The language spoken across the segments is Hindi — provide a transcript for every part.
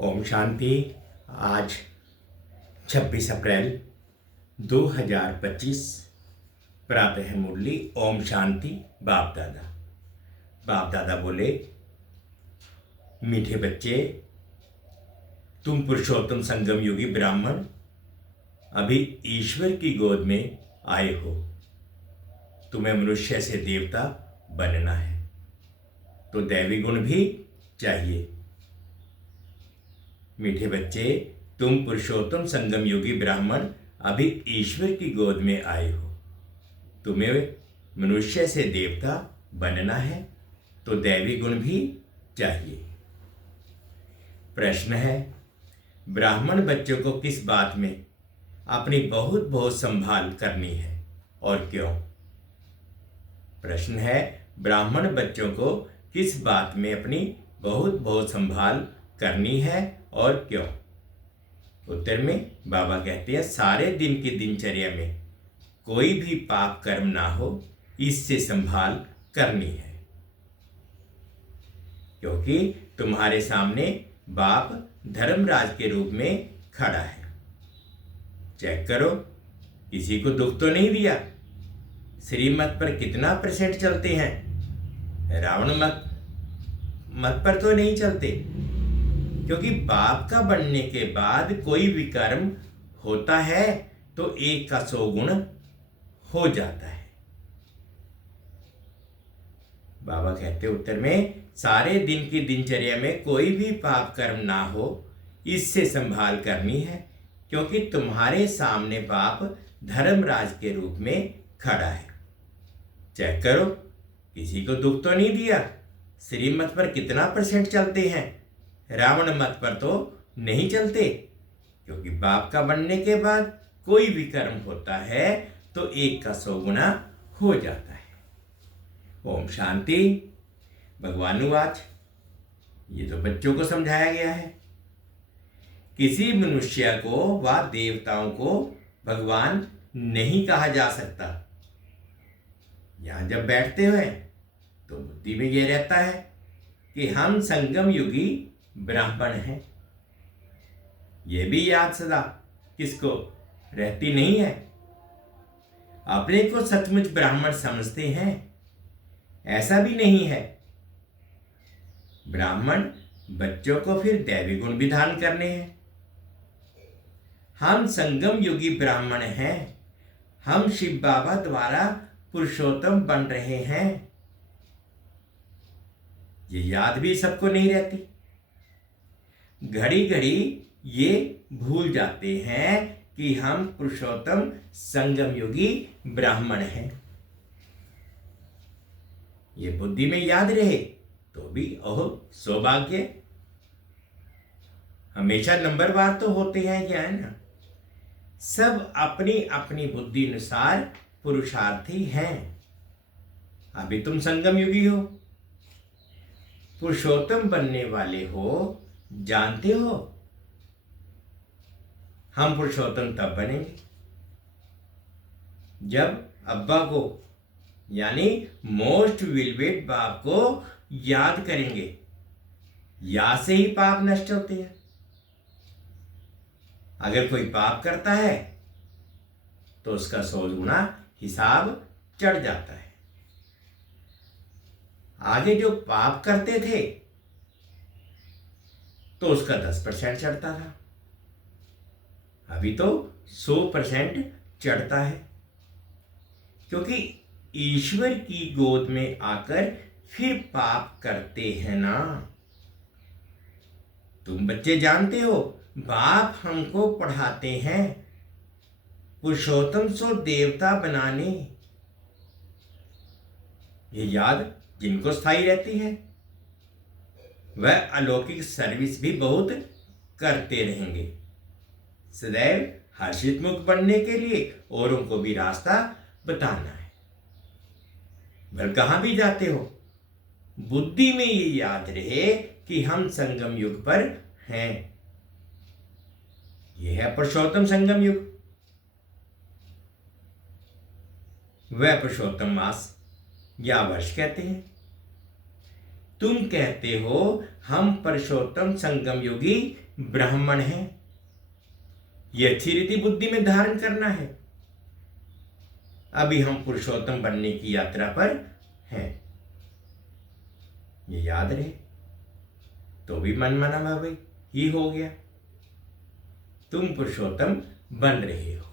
ओम शांति। आज 26 अप्रैल 2025 प्रातः मुरली। ओम शांति। बाप दादा बोले, मीठे बच्चे, तुम पुरुषोत्तम संगम योगी ब्राह्मण अभी ईश्वर की गोद में आए हो। तुम्हें मनुष्य से देवता बनना है तो दैवी गुण भी चाहिए। मीठे बच्चे, तुम पुरुषोत्तम संगम योगी ब्राह्मण अभी ईश्वर की गोद में आए हो। तुम्हें मनुष्य से देवता बनना है तो दैवी गुण भी चाहिए। प्रश्न है, ब्राह्मण बच्चों को किस बात में अपनी बहुत बहुत संभाल करनी है और क्यों? प्रश्न है, ब्राह्मण बच्चों को किस बात में अपनी बहुत बहुत संभाल करनी है और क्यों? उत्तर में बाबा कहते हैं, सारे दिन की दिनचर्या में कोई भी पाप कर्म ना हो, इससे संभाल करनी है। क्योंकि तुम्हारे सामने बाप धर्मराज के रूप में खड़ा है। चेक करो, किसी को दुख तो नहीं दिया। श्रीमत पर कितना % चलते हैं? रावण मत पर तो नहीं चलते। क्योंकि बाप का बनने के बाद कोई भी कर्म होता है तो 1 का 100 गुण हो जाता है। बाबा कहते उत्तर में, सारे दिन की दिनचर्या में कोई भी पाप कर्म ना हो, इससे संभाल करनी है। क्योंकि तुम्हारे सामने बाप धर्मराज के रूप में खड़ा है। चेक करो, किसी को दुख तो नहीं दिया। श्रीमत पर कितना % चलते हैं? रावण मत पर तो नहीं चलते। क्योंकि बाप का बनने के बाद कोई भी कर्म होता है तो 1 का 100 गुना हो जाता है। ओम शांति। भगवानुवाच, ये तो बच्चों को समझाया गया है। किसी मनुष्य को व देवताओं को भगवान नहीं कहा जा सकता। यहां जब बैठते हुए तो बुद्धि में यह रहता है कि हम संगम युगी ब्राह्मण हैं। यह भी याद सदा किसको रहती नहीं है। अपने को सचमुच ब्राह्मण समझते हैं, ऐसा भी नहीं है। ब्राह्मण बच्चों को फिर दैवी गुण विधान करने हैं। हम संगम युगी ब्राह्मण हैं। हम शिव बाबा द्वारा पुरुषोत्तम बन रहे हैं। ये याद भी सबको नहीं रहती। घड़ी घड़ी ये भूल जाते हैं कि हम पुरुषोत्तम संगम योगी ब्राह्मण हैं। ये बुद्धि में याद रहे तो भी ओह सौभाग्य। हमेशा नंबरवार तो होते हैं क्या, है ना? सब अपनी अपनी बुद्धि अनुसार पुरुषार्थी हैं। अभी तुम संगम युगी हो, पुरुषोत्तम बनने वाले हो। जानते हो, हम पुरुषोत्तम तब बनेंगे जब अब्बा को यानी मोस्ट विलवेट बाप को याद करेंगे। याद से ही पाप नष्ट होते हैं। अगर कोई पाप करता है तो उसका 100 गुना हिसाब चढ़ जाता है। आगे जो पाप करते थे तो उसका 10% चढ़ता था, अभी तो 100% चढ़ता है। क्योंकि ईश्वर की गोद में आकर फिर पाप करते हैं ना। तुम बच्चे जानते हो, बाप हमको पढ़ाते हैं पुरुषोत्तम सो देवता बनाने। ये याद जिनको स्थायी रहती है वह अलौकिक सर्विस भी बहुत करते रहेंगे। सदैव हर्षित मुक्त बनने के लिए औरों को भी रास्ता बताना है। वह कहां भी जाते हो, बुद्धि में ये याद रहे कि हम संगम युग पर हैं। यह है पुरुषोत्तम संगम युग। वह पुरुषोत्तम मास या वर्ष कहते हैं। तुम कहते हो हम पुरुषोत्तम संगम योगी ब्राह्मण हैं, ये अच्छी रीति बुद्धि में धारण करना है। अभी हम पुरुषोत्तम बनने की यात्रा पर हैं, ये याद रहे। तो भी मन मना भाई ही हो गया, तुम पुरुषोत्तम बन रहे हो।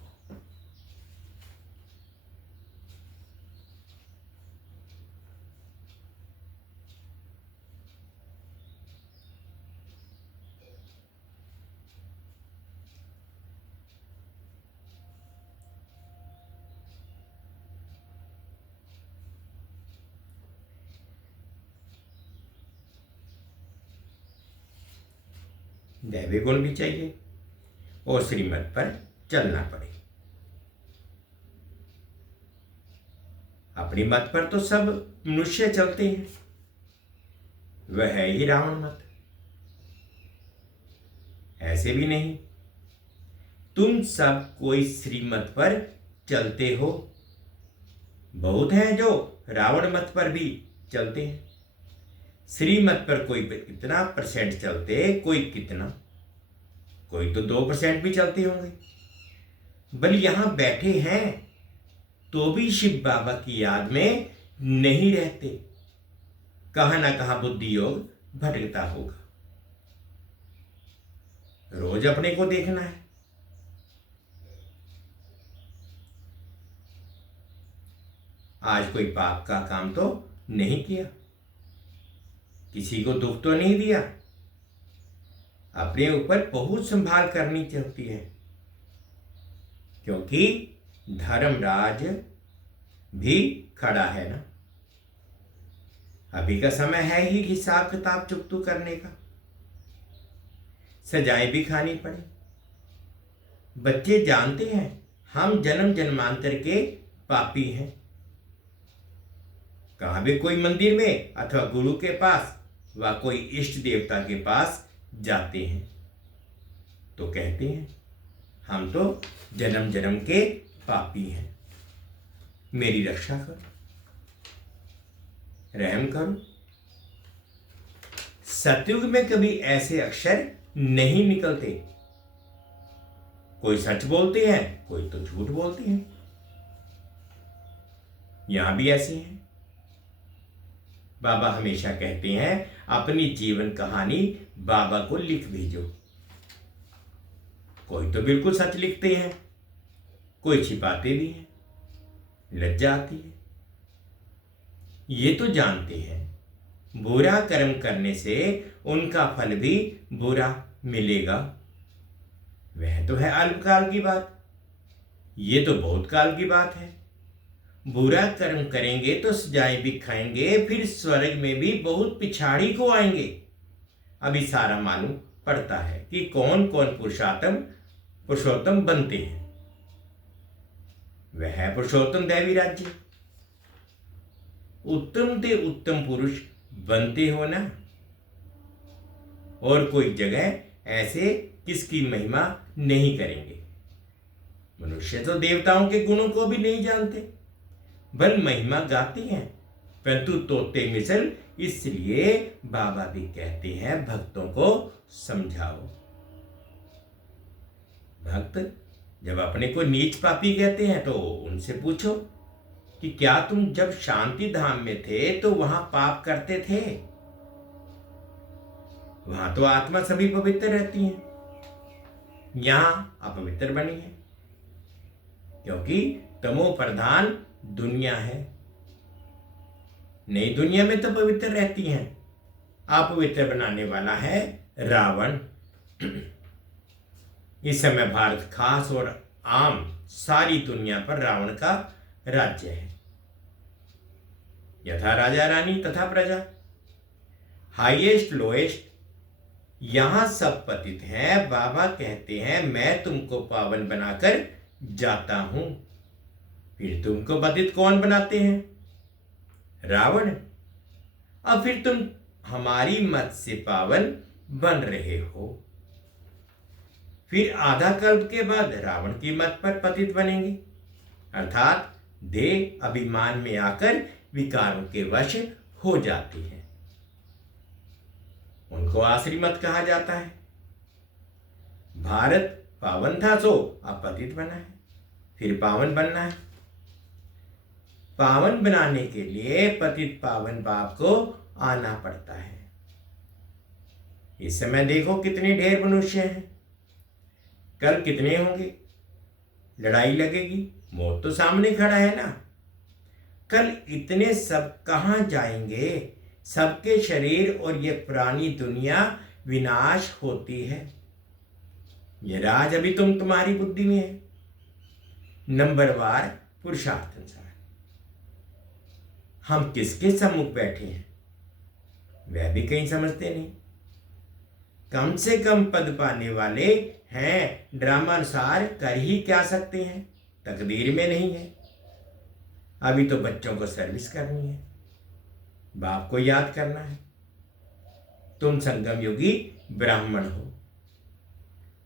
दैवी गुण भी चाहिए और श्रीमत पर चलना पड़े। अपनी मत पर तो सब मनुष्य चलते हैं, वह है ही रावण मत। ऐसे भी नहीं, तुम सब कोई श्रीमत पर चलते हो। बहुत हैं जो रावण मत पर भी चलते हैं। श्रीमत पर कोई कितना परसेंट चलते, कोई कितना, कोई तो 2% भी चलते होंगे। बल यहां बैठे हैं तो भी शिव बाबा की याद में नहीं रहते, कहां ना कहां बुद्धि योग भटकता होगा। रोज अपने को देखना है। आज कोई पाप का काम तो नहीं किया, किसी को दुख तो नहीं दिया। अपने ऊपर बहुत संभाल करनी होती है, क्योंकि धर्मराज भी खड़ा है ना। अभी का समय है ही हिसाब किताब चुकतू करने का, सजाएं भी खानी पड़े। बच्चे जानते हैं हम जन्म जन्मांतर के पापी हैं। कहां भी कोई मंदिर में अथवा गुरु के पास व कोई इष्ट देवता के पास जाते हैं तो कहते हैं हम तो जन्म जन्म के पापी हैं, मेरी रक्षा करो, रहम करो। सतयुग में कभी ऐसे अक्षर नहीं निकलते। कोई सच बोलते हैं, कोई तो झूठ बोलते हैं। यहां भी ऐसे हैं। बाबा हमेशा कहते हैं अपनी जीवन कहानी बाबा को लिख भेजो। कोई तो बिल्कुल सच लिखते हैं, कोई छिपाते भी हैं, लज्जा आती है। ये तो जानते हैं बुरा कर्म करने से उनका फल भी बुरा मिलेगा। वह तो है अल्पकाल की बात, ये तो बहुत काल की बात है। बुरा कर्म करेंगे तो सजाएं भी खाएंगे, फिर स्वर्ग में भी बहुत पिछाड़ी को आएंगे। अभी सारा मालूम पड़ता है कि कौन कौन पुरुषोत्तम बनते हैं। वह है पुरुषोत्तम दैवी राज्य। उत्तम ते उत्तम पुरुष बनते हो ना। और कोई जगह ऐसे किसकी महिमा नहीं करेंगे। मनुष्य तो देवताओं के गुणों को भी नहीं जानते, बल महिमा गाते हैं, परंतु तोते मिसल। इसलिए बाबा भी कहते हैं भक्तों को समझाओ। भक्त जब अपने को नीच पापी कहते हैं तो उनसे पूछो कि क्या तुम जब शांति धाम में थे तो वहां पाप करते थे? वहां तो आत्मा सभी पवित्र रहती है, यहां अपवित्र बनी है, क्योंकि तमो प्रधान दुनिया है। नई दुनिया में तो पवित्र रहती हैं, अपवित्र बनाने वाला है रावण। इस समय भारत खास और आम सारी दुनिया पर रावण का राज्य है। यथा राजा रानी तथा प्रजा, हाईएस्ट लोएस्ट, यहां सब पतित हैं। बाबा कहते हैं मैं तुमको पावन बनाकर जाता हूं। फिर तुमको पतित कौन बनाते हैं? रावण। अब फिर तुम हमारी मत से पावन बन रहे हो। फिर आधा कल्प के बाद रावण की मत पर पतित बनेंगे, अर्थात देह अभिमान में आकर विकारों के वश हो जाती है। उनको आसुरी मत कहा जाता है। भारत पावन था सो अब पतित बना है, फिर पावन बनना है। पावन बनाने के लिए पतित पावन बाप को आना पड़ता है। इस समय देखो कितने ढेर मनुष्य हैं, कल कितने होंगे। लड़ाई लगेगी, मौत तो सामने खड़ा है ना। कल इतने सब कहाँ जाएंगे। सबके शरीर और ये पुरानी दुनिया विनाश होती है। ये राज अभी तुम्हारी बुद्धि में है। नंबरवार पुरुषार्थ अनुसार हम किसके सम्मुख बैठे हैं वह भी कहीं समझते नहीं। कम से कम पद पाने वाले हैं, ड्रामा अनुसार कर ही क्या सकते हैं, तकदीर में नहीं है। अभी तो बच्चों को सर्विस करनी है, बाप को याद करना है। तुम संगम योगी ब्राह्मण हो,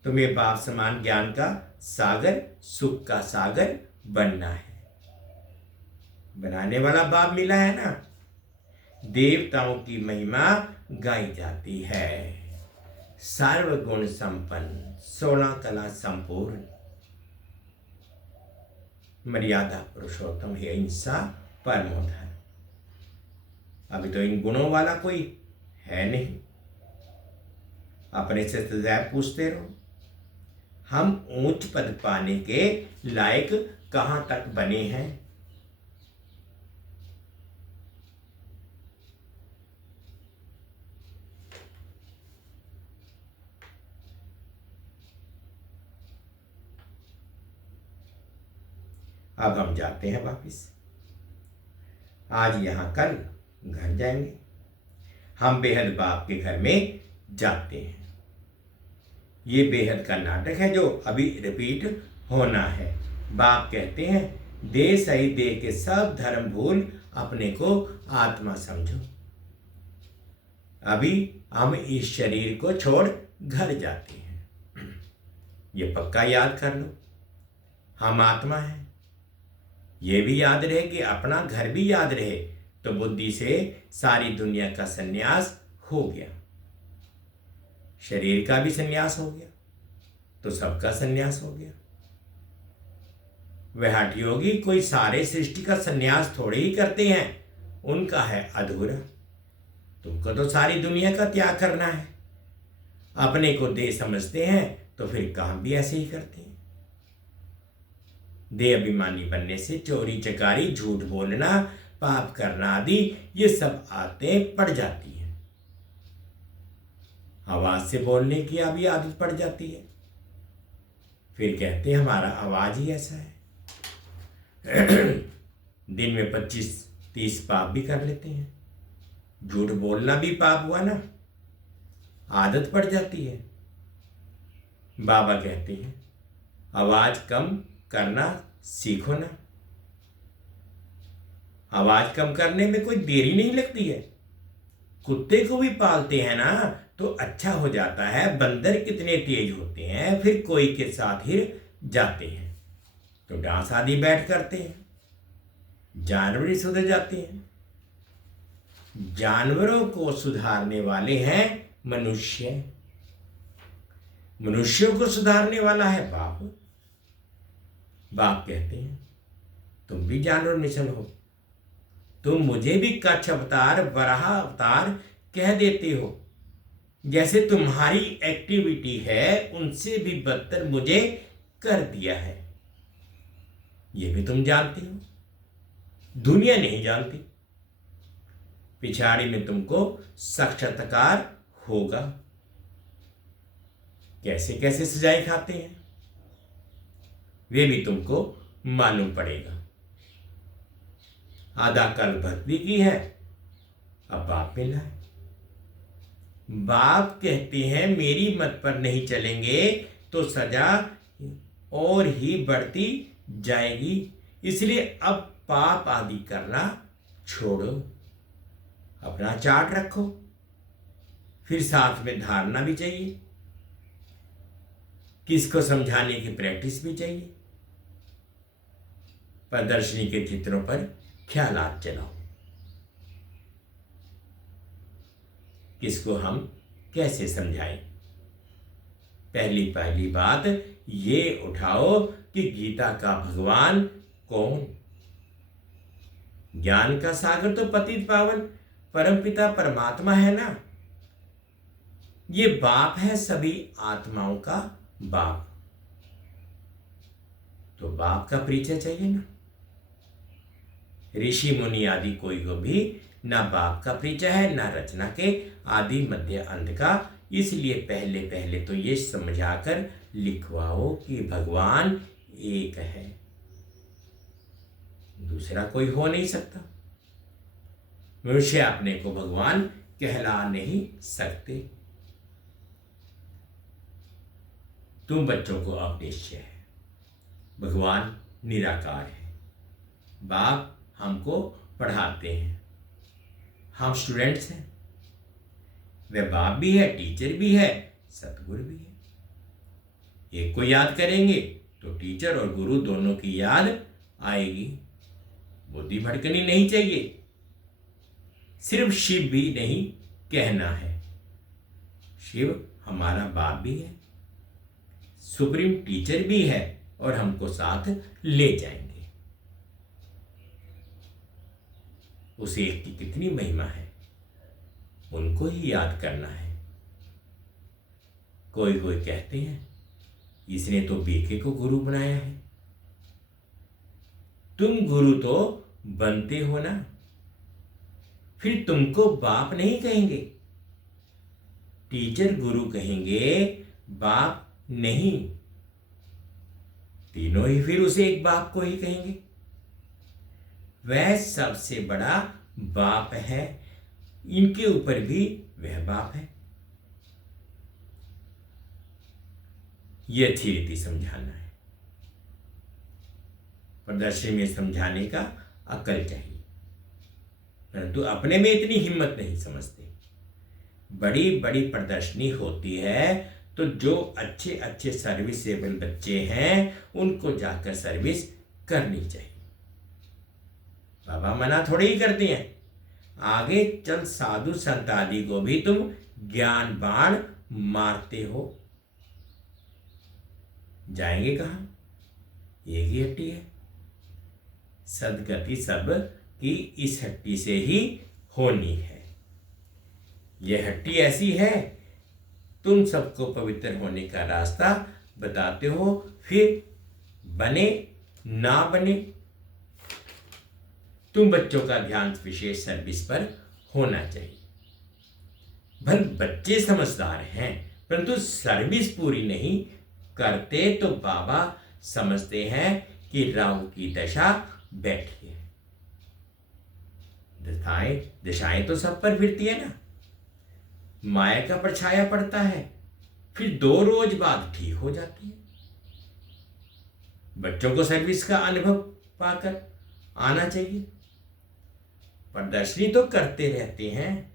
तुम्हें बाप समान ज्ञान का सागर, सुख का सागर बनना है। बनाने वाला बाप मिला है ना। देवताओं की महिमा गाई जाती है। सर्वगुण संपन्न, 16 कला संपूर्ण, मर्यादा पुरुषोत्तम है, अहिंसा परमो धर्म। अभी तो इन गुणों वाला कोई है नहीं। अपने से सदैव पूछते रहो, हम ऊंच पद पाने के लायक कहां तक बने हैं। अब हम जाते हैं वापिस। आज यहां, कल घर जाएंगे। हम बेहद बाप के घर में जाते हैं। ये बेहद का नाटक है जो अभी रिपीट होना है। बाप कहते हैं, दे सही दे के सब धर्म भूल, अपने को आत्मा समझो। अभी हम इस शरीर को छोड़ घर जाते हैं। ये पक्का याद कर लो, हम आत्मा हैं। ये भी याद रहे कि अपना घर भी याद रहे, तो बुद्धि से सारी दुनिया का संन्यास हो गया। शरीर का भी संन्यास हो गया तो सबका संन्यास हो गया। वह हठ योगी कोई सारे सृष्टि का संन्यास थोड़े ही करते हैं, उनका है अधूरा। तुमको तो सारी दुनिया का त्याग करना है। अपने को देह समझते हैं तो फिर काम भी ऐसे ही करते हैं। देह अभिमानी बनने से चोरी चकारी, झूठ बोलना, पाप करना आदि ये सब आदतें पड़ जाती हैं। आवाज से बोलने की अभी आदत पड़ जाती है, फिर कहते हैं हमारा आवाज ही ऐसा है। दिन में 25-30 पाप भी कर लेते हैं। झूठ बोलना भी पाप हुआ ना, आदत पड़ जाती है। बाबा कहते हैं आवाज कम करना सीखो ना। आवाज कम करने में कोई देरी नहीं लगती है। कुत्ते को भी पालते हैं ना तो अच्छा हो जाता है। बंदर कितने तेज होते हैं, फिर कोई के साथ ही जाते हैं तो डांस आदि बैठ करते हैं, जानवर ही सुधर जाते हैं। जानवरों को सुधारने वाले हैं मनुष्य। मनुष्यों को सुधारने वाला है बाप। बाप कहते हैं तुम भी जानवर मिशन हो, तुम मुझे भी कच्छ अवतार, वराह अवतार कह देते हो। जैसे तुम्हारी एक्टिविटी है उनसे भी बदतर मुझे कर दिया है, ये भी तुम जानते हो, दुनिया नहीं जानती। पिछाड़ी में तुमको साक्षात्कार होगा। कैसे कैसे सजाएं खाते हैं वे भी तुमको मालूम पड़ेगा। आधा कल भक्ति की है, अब बाप मिला है। बाप कहते हैं मेरी मत पर नहीं चलेंगे तो सजा और ही बढ़ती जाएगी। इसलिए अब पाप आदि करना छोड़ो, अपना चार्ट रखो, फिर साथ में धारणा भी चाहिए, किसको समझाने की प्रैक्टिस भी चाहिए। प्रदर्शनी के चित्रों पर ख्यालात चलाओ, किसको हम कैसे समझाएं। पहली पहली बात ये उठाओ कि गीता का भगवान कौन? ज्ञान का सागर तो पतित पावन परमपिता परमात्मा है ना। ये बाप है सभी आत्माओं का बाप। तो बाप का परिचय चाहिए ना। ऋषि मुनि आदि कोई को भी ना बाप का परिचय है, ना रचना के आदि मध्य अंत का। इसलिए पहले पहले तो ये समझाकर लिखवाओ कि भगवान एक है, दूसरा कोई हो नहीं सकता। मनुष्य अपने को भगवान कहला नहीं सकते। तुम बच्चों को अब निश्चय है भगवान निराकार है। बाप हमको पढ़ाते हैं, हम स्टूडेंट्स हैं। वह बाप भी है, टीचर भी है, सतगुरु भी है। एक को याद करेंगे तो टीचर और गुरु दोनों की याद आएगी। बुद्धि भटकनी नहीं चाहिए। सिर्फ शिव भी नहीं कहना है, शिव हमारा बाप भी है, सुप्रीम टीचर भी है और हमको साथ ले जाएंगे। उस एक की कितनी महिमा है, उनको ही याद करना है। कोई कोई कहते हैं इसने तो बीके को गुरु बनाया है। तुम गुरु तो बनते हो ना, फिर तुमको बाप नहीं कहेंगे। टीचर गुरु कहेंगे, बाप नहीं। तीनों ही फिर उसे एक बाप को ही कहेंगे। वह सबसे बड़ा बाप है, इनके ऊपर भी वह बाप है। यथारीति समझाना है। प्रदर्शनी में समझाने का अक्ल चाहिए, परंतु अपने में इतनी हिम्मत नहीं समझते। बड़ी बड़ी प्रदर्शनी होती है तो जो अच्छे अच्छे सर्विसेबल बच्चे हैं उनको जाकर सर्विस करनी चाहिए। बाबा मना थोड़ी ही करते हैं। आगे चल साधु संत आदि को भी तुम ज्ञान बाण मारते हो। जाएंगे कहां? एक ही हट्टी है। सदगति सब की इस हट्टी से ही होनी है। यह हट्टी ऐसी है, तुम सबको पवित्र होने का रास्ता बताते हो, फिर बने ना बने। तुम बच्चों का ध्यान विशेष सर्विस पर होना चाहिए। भले बच्चे समझदार हैं, परंतु सर्विस पूरी नहीं करते तो बाबा समझते हैं कि राहु की दशा बैठी है। दशाएं तो सब पर फिरती है ना। माया का परछाया पड़ता है, फिर 2 रोज बाद ठीक हो जाती है। बच्चों को सर्विस का अनुभव पाकर आना चाहिए। प्रदर्शनी तो करते रहते हैं,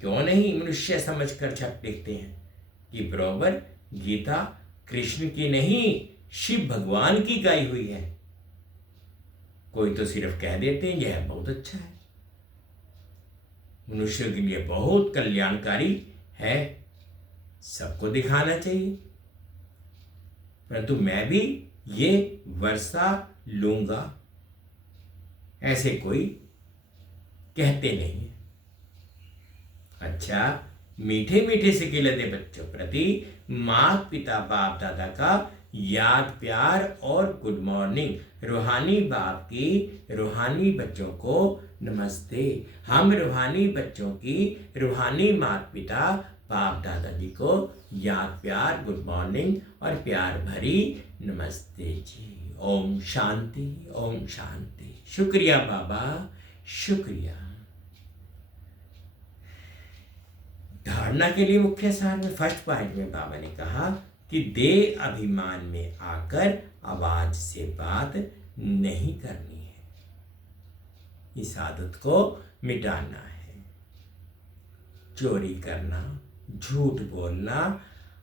क्यों नहीं मनुष्य समझकर छप देखते हैं कि बराबर गीता कृष्ण की नहीं, शिव भगवान की गाई हुई है। कोई तो सिर्फ कह देते हैं यह बहुत अच्छा है, मनुष्य के लिए बहुत कल्याणकारी है, सबको दिखाना चाहिए। परंतु मैं भी ये वर्षा लूंगा, ऐसे कोई कहते नहीं है। अच्छा, मीठे मीठे से खिलते बच्चों प्रति माता पिता बाप दादा का याद प्यार और गुड मॉर्निंग। रूहानी बाप की रूहानी बच्चों को नमस्ते। हम रूहानी बच्चों की रूहानी माता पिता बाप दादाजी को याद प्यार गुड मॉर्निंग और प्यार भरी नमस्ते जी। ओम शांति, ओम शांति। शुक्रिया बाबा, शुक्रिया। धारणा के लिए मुख्य सार में फर्स्ट पॉइंट में बाबा ने कहा कि देह अभिमान में आकर आवाज से बात नहीं करनी है, इस आदत को मिटाना है। चोरी करना, झूठ बोलना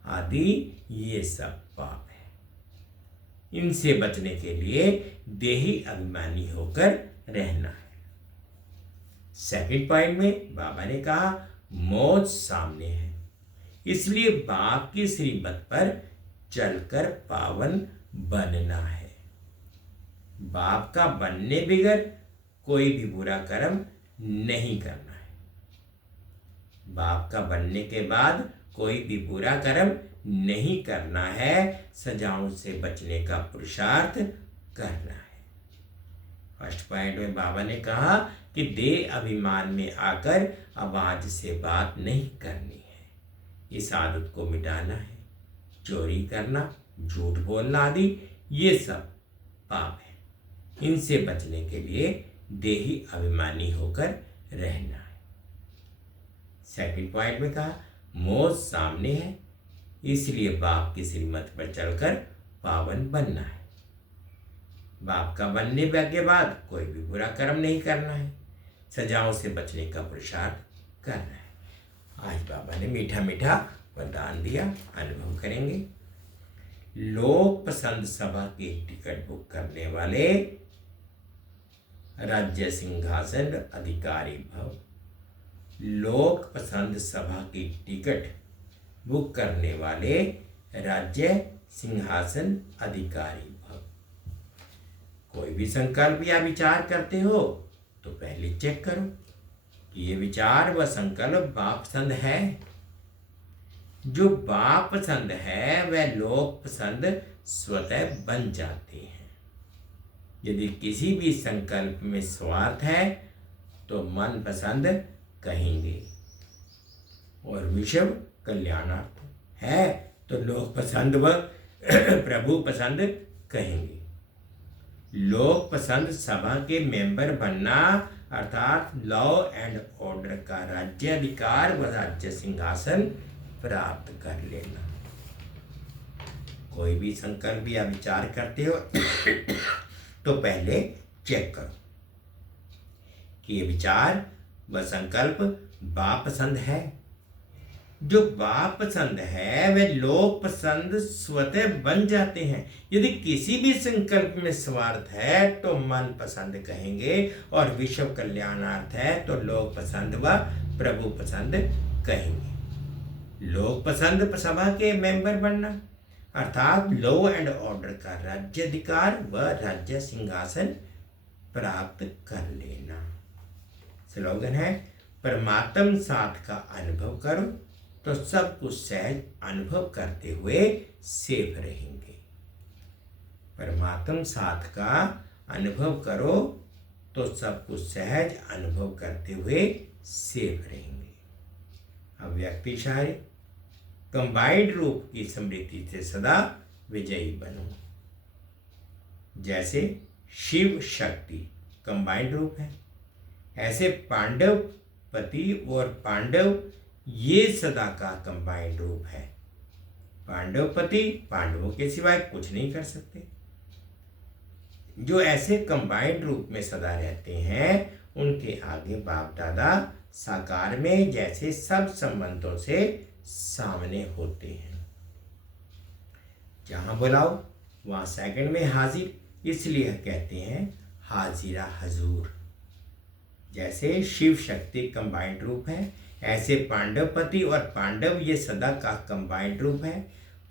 आदि ये सब पाप है। इनसे बचने के लिए देही अभिमानी होकर रहना है। सेकंड पॉइंट में बाबा ने कहा मौत सामने है, इसलिए बाप की श्रीमत पर चलकर पावन बनना है। बाप का बनने बगैर कोई भी बुरा कर्म नहीं करना है। बाप का बनने के बाद कोई भी बुरा कर्म नहीं करना है। सजाओं से बचने का पुरुषार्थ करना है। फर्स्ट पॉइंट में बाबा ने कहा कि देह अभिमान में आकर आवाज से बात नहीं करनी है। इस आदत को मिटाना है। चोरी करना, झूठ बोलना आदि ये सब पाप है। इनसे बचने के लिए देही अभिमानी होकर रहना है। सेकंड पॉइंट में कहा मौत सामने है, इसलिए बाप की श्रीमत पर चलकर पावन बनना है। बाप का बनने के बाद कोई भी बुरा कर्म नहीं करना है। सजाओं से बचने का पुरुषार्थ करना है। आज बाबा ने मीठा मीठा वरदान दिया, अनुभव करेंगे। लोक पसंद सभा की टिकट बुक करने वाले राज्य सिंहासन अधिकारी भव। लोक पसंद सभा की टिकट बुक करने वाले राज्य सिंहासन अधिकारी भव। कोई भी संकल्प या विचार करते हो तो पहले चेक करो कि ये विचार व संकल्प बाप पसंद है। जो बाप पसंद है वह लोक पसंद स्वतः बन जाते हैं। यदि किसी भी संकल्प में स्वार्थ है तो मन पसंद कहेंगे, और विश्व कल्याणार्थ है तो लोक पसंद व प्रभु पसंद कहेंगे। लोक पसंद सभा के मेंबर बनना अर्थात लॉ एंड ऑर्डर का राज्याधिकार व राज्य सिंहासन प्राप्त कर लेना। कोई भी संकल्प या विचार करते हो तो पहले चेक करो कि ये विचार व संकल्प बाप पसंद है। जो बाप पसंद है वे लोक पसंद स्वतः बन जाते हैं। यदि किसी भी संकल्प में स्वार्थ है तो मन पसंद कहेंगे, और विश्व कल्याणार्थ है तो लोक पसंद व प्रभु पसंद कहेंगे। लोक पसंद सभा के मेंबर बनना अर्थात लॉ एंड ऑर्डर का राज्याधिकार व राज्य सिंहासन प्राप्त कर लेना। स्लोगन है परमात्म साथ का अनुभव करो तो सब कुछ सहज अनुभव करते हुए सेफ रहेंगे। परमात्म साथ का अनुभव करो तो सब कुछ सहज अनुभव करते हुए सेफ रहेंगे। अब व्यक्ति शायरी कंबाइंड रूप की स्मृति से सदा विजयी बनो। जैसे शिव शक्ति कंबाइंड रूप है, ऐसे पांडव पति और पांडव ये सदा का कंबाइंड रूप है। पांडव पति पांडवों के सिवाय कुछ नहीं कर सकते। जो ऐसे कंबाइंड रूप में सदा रहते हैं उनके आगे बाप दादा साकार में जैसे सब संबंधों से सामने होते हैं। जहां बुलाओ वहां सेकंड में हाजिर, इसलिए कहते हैं हाजिरा हजूर। जैसे शिव शक्ति कंबाइंड रूप है, ऐसे पांडव पति और पांडव ये सदा का कंबाइंड रूप है।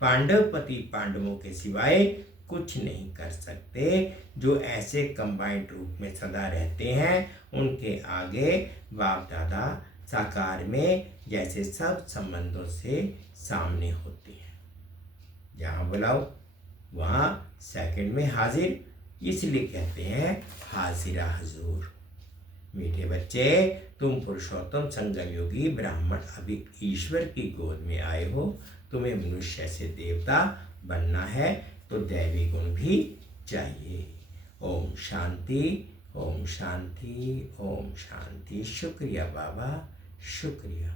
पांडव पति पांडवों के सिवाय कुछ नहीं कर सकते। जो ऐसे कंबाइंड रूप में सदा रहते हैं उनके आगे बाप दादा साकार में जैसे सब संबंधों से सामने होते हैं। जहाँ बुलाओ वहाँ सेकंड में हाजिर, इसलिए कहते हैं हाजिरा हजूर। मीठे बच्चे, तुम पुरुषोत्तम संगम योगी ब्राह्मण अभी ईश्वर की गोद में आए हो। तुम्हें मनुष्य से देवता बनना है तो दैवी गुण भी चाहिए। ओम शांति, ओम शांति, ओम शांति। शुक्रिया बाबा, शुक्रिया।